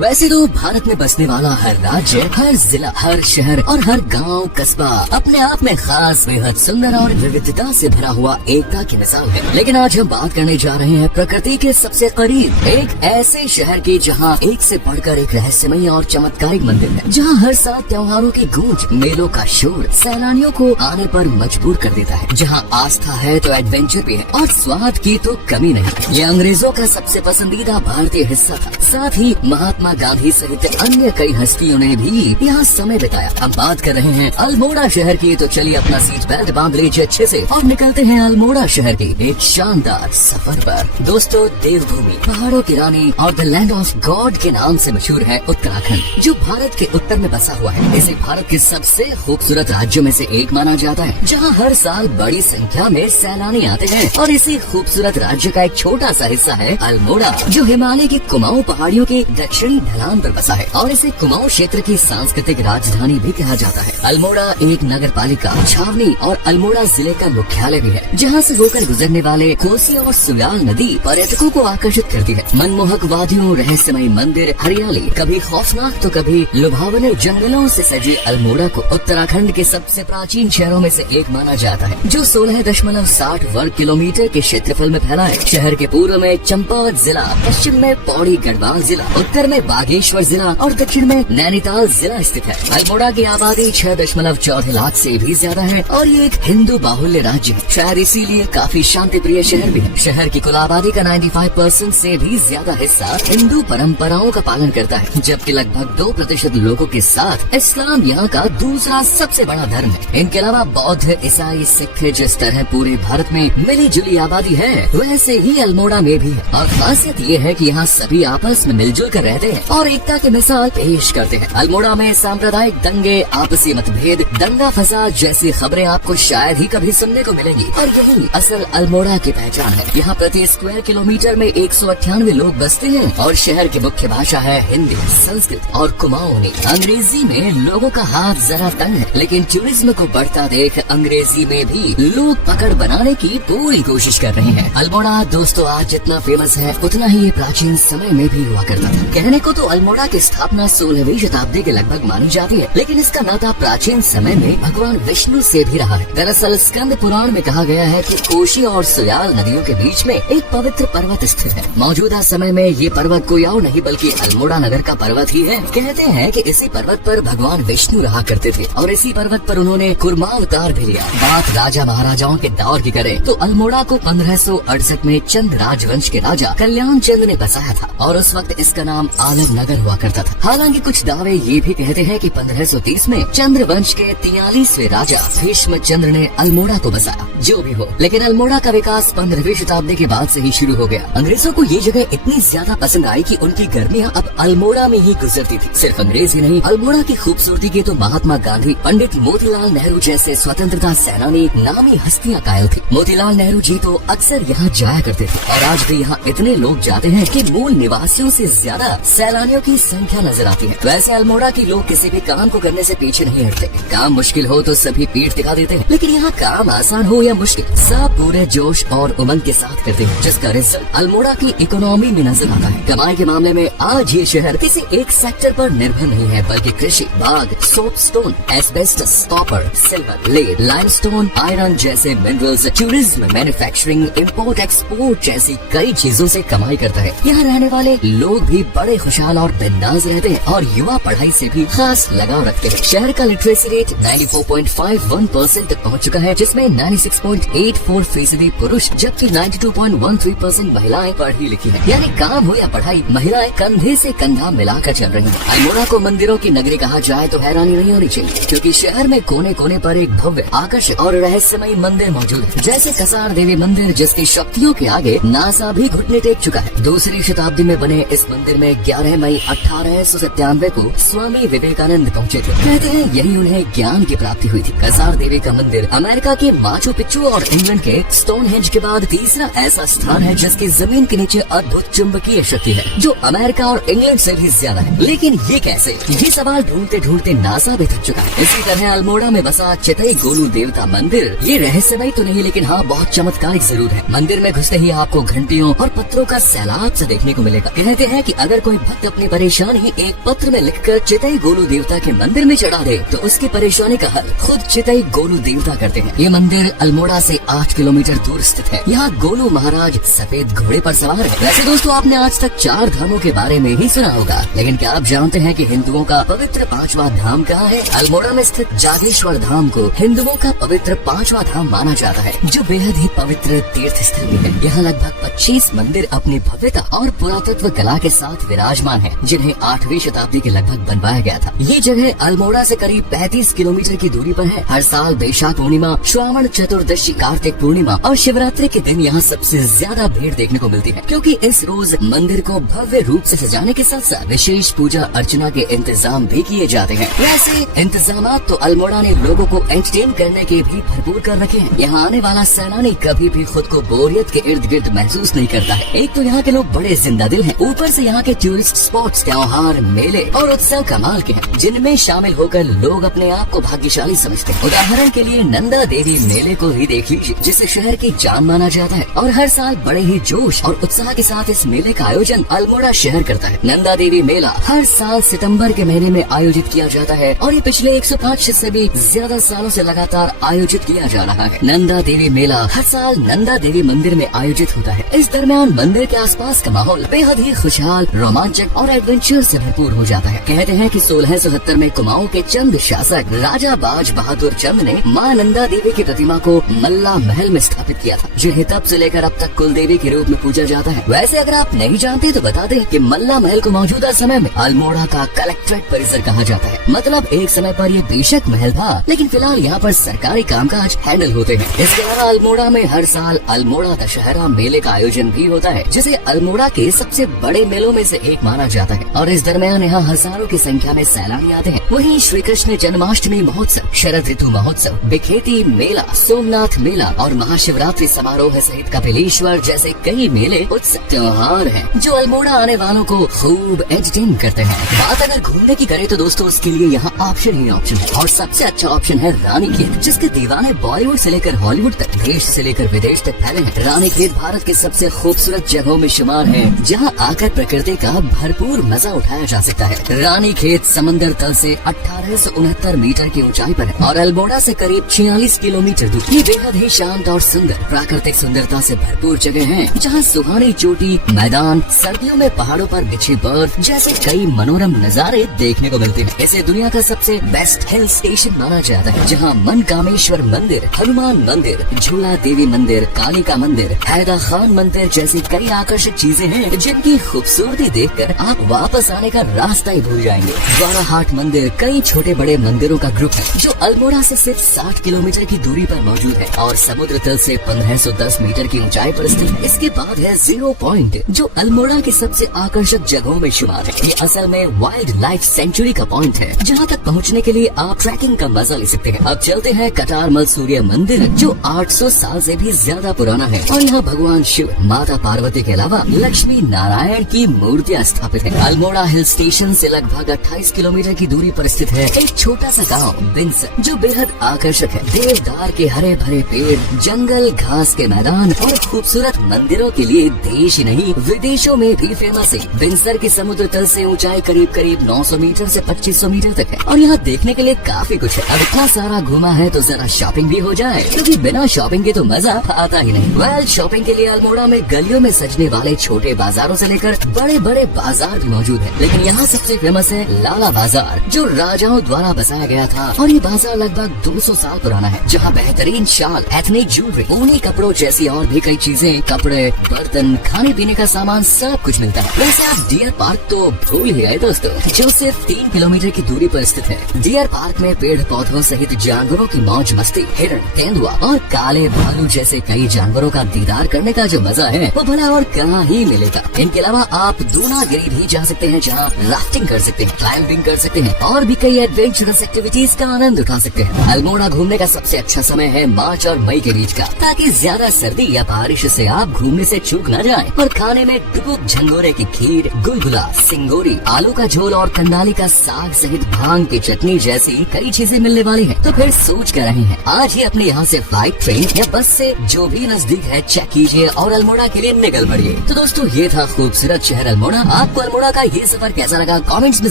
वैसे तो भारत में बसने वाला हर राज्य, हर जिला, हर शहर और हर गांव, कस्बा अपने आप में खास, बेहद सुंदर और विविधता से भरा हुआ एकता की मिसाल है। लेकिन आज हम बात करने जा रहे हैं प्रकृति के सबसे करीब एक ऐसे शहर की जहां एक से बढ़कर एक रहस्यमय और चमत्कारिक मंदिर है, जहां हर साल त्योहारों की गूंज, मेलों का शोर सैलानियों को आने पर मजबूर कर देता है। जहां आस्था है तो एडवेंचर भी है और स्वाद की तो कमी नहीं। ये अंग्रेजों का सबसे पसंदीदा भारतीय हिस्सा था। साथ ही महात्मा गांधी सहित अन्य कई हस्तियों ने भी यहाँ समय बिताया। हम बात कर रहे हैं अल्मोड़ा शहर की, तो चलिए अपना सीट बेल्ट बांध लीजिए अच्छे से और निकलते हैं अल्मोड़ा शहर के एक शानदार सफर पर। दोस्तों, देवभूमि, पहाड़ों की रानी और द लैंड ऑफ गॉड के नाम से मशहूर है उत्तराखंड, जो भारत के उत्तर में बसा हुआ है। इसे भारत के सबसे खूबसूरत राज्यों में से एक माना जाता है, जहाँ हर साल बड़ी संख्या में सैलानी आते हैं। और इसी खूबसूरत राज्य का एक छोटा सा हिस्सा है अल्मोड़ा, जो हिमालय की कुमाऊं पहाड़ियों के दक्षिणी ढलान पर बसा है और इसे कुमाऊं क्षेत्र की सांस्कृतिक राजधानी भी कहा जाता है। अल्मोड़ा एक नगर पालिका, छावनी और अल्मोड़ा जिले का मुख्यालय भी है, जहां से होकर गुजरने वाले कोसी और सुयाल नदी पर्यटकों को आकर्षित करती है। मनमोहक वादियों, रहस्यमय मंदिर, हरियाली, कभी खौफनाक तो कभी लुभावने जंगलों से सजे अल्मोड़ा को उत्तराखंड के सबसे प्राचीन शहरों में से एक माना जाता है, जो 16.60 वर्ग किलोमीटर के क्षेत्रफल में फैला है। शहर के पूर्व में चंपावत जिला, पश्चिम में पौड़ी गढ़वाल जिला, उत्तर में बागेश्वर जिला और दक्षिण में नैनीताल जिला स्थित है। अल्मोड़ा की आबादी 6.14 लाख से भी ज्यादा है और ये एक हिंदू बाहुल्य राज्य है। शहर इसीलिए काफी शांति प्रिय शहर भी है। शहर की कुल आबादी का 95% से भी ज्यादा हिस्सा हिंदू परंपराओं का पालन करता है, जबकि लगभग 2% लोगों के साथ इस्लाम यहाँ का दूसरा सबसे बड़ा धर्म है। इनके अलावा बौद्ध, ईसाई, सिख जिस तरह पूरे भारत में मिली जुली आबादी है, वैसे ही अल्मोड़ा में भी है। और खासियत ये है कि यहाँ सभी आपस में मिलजुल कर रहते हैं और एकता की मिसाल पेश करते हैं। अल्मोड़ा में सांप्रदायिक दंगे, आपसी मतभेद, दंगा फसाद जैसी खबरें आपको शायद ही कभी सुनने को मिलेंगी, और यही असल अल्मोड़ा की पहचान है। यहाँ प्रति स्क्वायर किलोमीटर में 198 लोग बसते हैं और शहर की मुख्य भाषा है हिंदी, संस्कृत और कुमाऊनी। अंग्रेजी में लोगों का हाथ जरा तंग है, लेकिन टूरिज्म को बढ़ता देख अंग्रेजी में भी लोग पकड़ बनाने की पूरी कोशिश कर रहे हैं। अल्मोड़ा दोस्तों आज जितना फेमस है, उतना ही ये प्राचीन समय में भी हुआ करता था। कहने को तो अल्मोड़ा की स्थापना 16वीं शताब्दी के लगभग मानी जाती है, लेकिन इसका नाता प्राचीन समय में भगवान विष्णु से भी रहा है। दरअसल स्कंद पुराण में कहा गया है कि कोशी और सुयाल नदियों के बीच में एक पवित्र पर्वत स्थित है। मौजूदा समय में ये पर्वत कोई और नहीं बल्कि अल्मोड़ा नगर का पर्वत ही है। कहते हैं कि इसी पर्वत पर भगवान विष्णु रहा करते थे और इसी पर्वत पर उन्होंने कुर्मावतार भी लिया। बात राजा महाराजाओं के दौर की करें तो अल्मोड़ा को 1568 में चंद राजवंश के राजा कल्याण चंद ने बसाया था और उस वक्त इसका नाम आलम नगर हुआ करता था। हालांकि कुछ दावे ये भी कहते हैं कि 1530 में चंद्र वंश के 43वें राजा भीष्म चंद्र ने अल्मोड़ा को बसाया। जो भी हो, लेकिन अल्मोड़ा का विकास 15वीं शताब्दी के बाद से ही शुरू हो गया। अंग्रेजों को ये जगह इतनी ज्यादा पसंद आई कि उनकी गर्मियां अब अल्मोड़ा में ही गुजरती थी। सिर्फ अंग्रेज ही नहीं, अल्मोड़ा की खूबसूरती के तो महात्मा गांधी, पंडित मोतीलाल नेहरू जैसे स्वतंत्रता सेनानी नामी हस्तियां कायल थी। मोतीलाल नेहरू जी तो अक्सर यहाँ जाया करते थे और आज भी यहाँ इतने लोग जाते हैं कि मूल निवासियों से ज्यादा सैलानियों की संख्या नजर आती है। वैसे अल्मोड़ा के लोग किसी भी काम को करने से पीछे नहीं हटते। काम मुश्किल हो तो सभी पीठ दिखा देते हैं, लेकिन यहाँ काम आसान हो या मुश्किल, सब पूरे जोश और उमंग के साथ करते हैं, जिसका रिजल्ट अल्मोड़ा की इकोनॉमी में नजर आता है। कमाई के मामले में आज ये शहर किसी एक सेक्टर पर निर्भर नहीं है, बल्कि कृषि, बाग, soapstone, asbestos, copper, silver, lead, limestone, iron जैसे minerals, tourism, manufacturing, import export जैसी कई चीजों से कमाई करता है। यहाँ रहने वाले लोग भी बड़े खुशहाल और बिंदास रहते हैं और युवा पढ़ाई से भी खास लगाव रखते हैं। शहर का लिटरेसी रेट 94.51% तक पहुँच चुका है, जिसमें 96.84% पुरुष जबकि 92.13% महिलाएं पढ़ी लिखी है। यानी काम हो या पढ़ाई, महिलाएं कंधे से कंधा मिलाकर चल रही हैं। अल्मोड़ा को मंदिरों की नगरी कहा जाए तो हैरानी नहीं होनी चाहिए, क्योंकि शहर में कोने कोने पर एक भव्य, आकर्षक और रहस्यमय मंदिर मौजूद है, जैसे कसार देवी मंदिर, जिसकी शक्तियों के आगे नासा भी घुटने टेक चुका है। दूसरी शताब्दी में बने इस मंदिर में 11 मई 1897 को स्वामी विवेकानंद पहुँचे थे। कहते हैं यही ही उन्हें ज्ञान की प्राप्ति हुई थी। कसार देवी का मंदिर अमेरिका के माचू पिच्चू और इंग्लैंड के स्टोनहेंज के बाद तीसरा ऐसा स्थान है जिसकी जमीन के नीचे अद्भुत चुंबकीय शक्ति है जो अमेरिका और इंग्लैंड से भी ज्यादा है। लेकिन ये कैसे, ये सवाल ढूंढते ढूंढते नासा भी थक चुका है। इसी तरह अल्मोड़ा में बसा चितई गोलू देवता मंदिर ये रहस्यमय तो नहीं, लेकिन हाँ बहुत चमत्कारिक जरूर है। मंदिर में घुसते ही आपको घंटियों और पत्रों का सैलाब से देखने को मिलेगा। कहते हैं कि अगर कोई भक्त अपनी परेशानी एक पत्र में लिखकर चितई गोलू देवता के मंदिर में चढ़ा दे तो उसकी परेशानी का हल खुद चितई गोलू देवता करते हैं। ये मंदिर अल्मोड़ा से 8 किलोमीटर दूर स्थित है। यहाँ गोलू महाराज सफेद घोड़े पर सवार है। वैसे दोस्तों आपने आज तक 4 धामों के बारे में ही सुना होगा, लेकिन क्या आप जानते हैं कि हिंदुओं का पवित्र 5वां धाम कहाँ है? अल्मोड़ा में स्थित जागेश्वर धाम को हिंदुओं का पवित्र 5वां धाम माना जाता है, जो बेहद ही पवित्र तीर्थ स्थल भी है। यहाँ लगभग 25 मंदिर अपनी भव्यता और पुरातत्व कला के साथ विराजमान है, जिन्हें 8वीं शताब्दी के लगभग बनवाया गया था। ये जगह अल्मोड़ा से करीब 35 किलोमीटर की दूरी पर है। हर साल बैशाख पूर्णिमा, श्रावण चतुर्दशी, कार्तिक पूर्णिमा और शिवरात्रि के दिन यहाँ सबसे ज्यादा भीड़ देखने को मिलती है, क्योंकि इस रोज मंदिर को भव्य रूप से सजाने के साथ साथ विशेष पूजा अर्चना के इंतजाम भी किए जाते हैं। वैसे इंतजाम तो अल्मोड़ा ने लोगों को एंटरटेन करने के भी भरपूर कर रखे हैं। यहाँ आने वाला सैलानी कभी भी खुद को बोरियत के इर्द गिर्द महसूस नहीं करता है। एक तो यहाँ के लोग बड़े जिंदा दिल हैं, ऊपर से यहाँ के टूरिस्ट स्पॉट्स, त्योहार, मेले और उत्सव कमाल के हैं, जिनमें शामिल होकर लोग अपने आप को भाग्यशाली समझते हैं। उदाहरण के लिए नंदा देवी मेले को ही देख लीजिए, जिसे शहर की जान माना जाता है और हर साल बड़े ही जोश और उत्साह के साथ इस मेले का आयोजन अल्मोड़ा शहर करता है। नंदा देवी मेला हर साल सितंबर के महीने में आयोजित किया जाता है और ये पिछले 105 से भी ज्यादा सालों से लगातार आयोजित किया जा रहा है। नंदा देवी मेला हर साल नंदा देवी मंदिर में आयोजित होता है। इस दरमियान मंदिर के आसपास का माहौल बेहद ही खुशहाल, रोमांचक और एडवेंचर से भरपूर हो जाता है। कहते हैं कि 1670 में कुमाऊं के चंद शासक राजा बाज बहादुर चंद ने मां नंदा देवी की प्रतिमा को मल्ला महल में स्थापित किया था, जिन्हें तब से लेकर अब तक कुल देवी के रूप में पूजा जाता है। वैसे अगर आप नहीं जानते तो बता दें कि मल्ला महल को मौजूदा समय में अल्मोड़ा का कलेक्ट्रेट परिसर कहा जाता है। मतलब एक समय पर ये बेशक महल था, लेकिन फिलहाल यहाँ पर सरकारी कामकाज हैंडल होते हैं। इसके अलावा अल्मोड़ा में हर साल अल्मोड़ा दशहरा मेले का आयोजन भी होता है, जिसे अल्मोड़ा के सबसे बड़े मेलों में से एक माना जाता है और इस दरमियान यहाँ हजारों की संख्या में सैलानी आते हैं। वहीं श्री कृष्ण जन्माष्टमी महोत्सव, शरद ऋतु महोत्सव, बिखेती मेला, सोमनाथ मेला और महाशिवरात्रि समारोह सहित कपिलेश्वर जैसे कई मेले, उत्सव, त्योहार हैं जो अल्मोड़ा आने वालों को खूब एंटरटेन करते हैं। बात अगर घूमने की करें तो दोस्तों उसके लिए यहाँ ऑप्शन ही ऑप्शन है और सबसे अच्छा ऑप्शन है रानीखेत, जिसके दीवाने बॉलीवुड से लेकर हॉलीवुड तक, देश से लेकर विदेश तक फैले हैं। रानीखेत भारत के सबसे खूबसूरत जगहों में शुमार है, जहाँ आकर प्रकृति का भरपूर मजा उठाया जा सकता है। रानीखेत समंदर तल से 1869 मीटर की ऊंचाई पर है और अल्मोड़ा से करीब 46 किलोमीटर दूर। ये बेहद ही शांत और सुंदर प्राकृतिक सुंदरता से भरपूर जगह है, जहाँ सुहानी चोटी, मैदान, सर्दियों में पहाड़ों पर बिछी बर्फ जैसे कई मनोरम नजारे देखने को मिलते हैं। इसे दुनिया का सबसे बेस्ट हिल स्टेशन माना जाता है, जहाँ मनकामेश्वर मंदिर, हनुमान मंदिर, झूला देवी मंदिर, कालिका मंदिर, हैदा खान मंदिर जैसी कई आकर्षक चीजें हैं, जिनकी खूबसूरती देखकर आप वापस आने का रास्ता ही भूल जाएंगे। द्वाराहाट मंदिर कई छोटे बड़े मंदिरों का ग्रुप है, जो अल्मोड़ा से सिर्फ 60 किलोमीटर की दूरी पर मौजूद है और समुद्र तल से 1510 मीटर की ऊंचाई पर स्थित है। इसके बाद है जीरो पॉइंट, जो अल्मोड़ा की सबसे आकर्षक जगहों में शुमार है। ये असल में वाइल्ड लाइफ सेंचुरी का पॉइंट है, जहाँ तक पहुँचने के लिए आप ट्रैकिंग का मजा ले सकते हैं। अब चलते हैं कटारमल सूर्य मंदिर, जो 800 साल से भी ज्यादा पुराना है और यहाँ भगवान शिव, माता पार्वती के अलावा लक्ष्मी नारायण की मूर्तियाँ स्थापित है। अल्मोड़ा हिल स्टेशन से लगभग 28 किलोमीटर की दूरी पर स्थित है एक छोटा सा गाँव बिंसर, जो बेहद आकर्षक है। देवदार के हरे भरे पेड़, जंगल, घास के मैदान और खूबसूरत मंदिरों के लिए देश ही नहीं विदेशों में भी फेमस है। बिंसर की समुद्र तल से ऊंचाई करीब करीब 900 मीटर से 2500 मीटर तक है और यहाँ देखने के लिए काफी कुछ है। अब इतना सारा घूमा है तो जरा शॉपिंग भी हो जाए, क्योंकि बिना शॉपिंग के तो मजा आता ही नहीं। वेल, शॉपिंग के लिए अल्मोड़ा में गलियों में सजने वाले छोटे बाजारों से लेकर बड़े बड़े बाजार भी मौजूद है, लेकिन यहाँ सबसे फेमस है लाला बाजार, जो राजाओं द्वारा बसाया गया था और ये बाजार लगभग 200 साल पुराना है, जहाँ बेहतरीन शाल, एथनिक ज्वेलरी, ऊनी कपड़ों जैसी और भी कई चीजें, कपड़े, बर्तन, खाने पीने का सामान सब कुछ मिलता है। वैसे आप डियर पार्क तो भूल ही गए दोस्तों, जो सिर्फ 3 किलोमीटर की दूरी पर स्थित है। डियर पार्क में पेड़ पौधों सहित जानवरों की मौज मस्ती, हिरण, तेंदुआ और काले भालू जैसे कई जानवरों का दीदार करने का जो मजा है वो भला और कहाँ ही मिलेगा। इनके अलावा आप दूनागिरी भी जा सकते हैं, जहाँ राफ्टिंग कर सकते हैं, क्लाइंबिंग कर सकते हैं और भी कई एडवेंचर एडवेंचरस एक्टिविटीज का आनंद उठा सकते हैं। अल्मोड़ा घूमने का सबसे अच्छा समय है मार्च और मई के बीच का, ताकि ज्यादा सर्दी या बारिश से आप घूमने से चूक न जाएं। और खाने में डुबुक झंगोरे की खीर, गुलगुला, सिंगोरी, आलू का झोल और कंडाली का साग सहित भांग की चटनी जैसी कई चीजें मिलने वाली हैं। तो फिर सोच कर रहे हैं, आज ही अपने यहाँ से फ्लाइट, ट्रेन या बस से जो भी नजदीक है चेक कीजिए और अल्मोड़ा के लिए निकल पड़िए। तो दोस्तों, ये था खूबसूरत शहर अल्मोड़ा। आपको अल्मोड़ा का ये सफर कैसा लगा, कमेंट्स में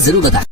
जरूर बताएं।